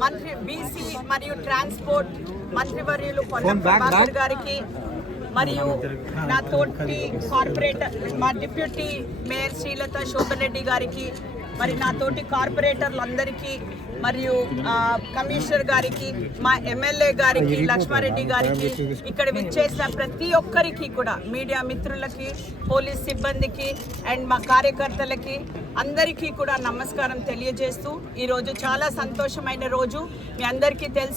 మంత్రి బీసీ మరియు ట్రాన్స్పోర్ట్ మంత్రివర్యులు పొన్నం ప్రభాకర్ గారికి మరియు నా తోటి కార్పొరేటర్ మా డిప్యూటీ మేయర్ శ్రీలత శోభన్ రెడ్డి గారికి మరి నా తోటి కార్పొరేటర్లందరికీ మరియు కమిషనర్ గారికి మా ఎమ్మెల్యే గారికి లక్ష్మారెడ్డి గారికి ఇక్కడ విచ్చేసిన ప్రతి ఒక్కరికి కూడా మీడియా మిత్రులకి పోలీస్ సిబ్బందికి అండ్ మా కార్యకర్తలకి అందరికీ కూడా నమస్కారం తెలియజేస్తూ ఈరోజు చాలా సంతోషమైన రోజు. మీ అందరికీ తెలుసు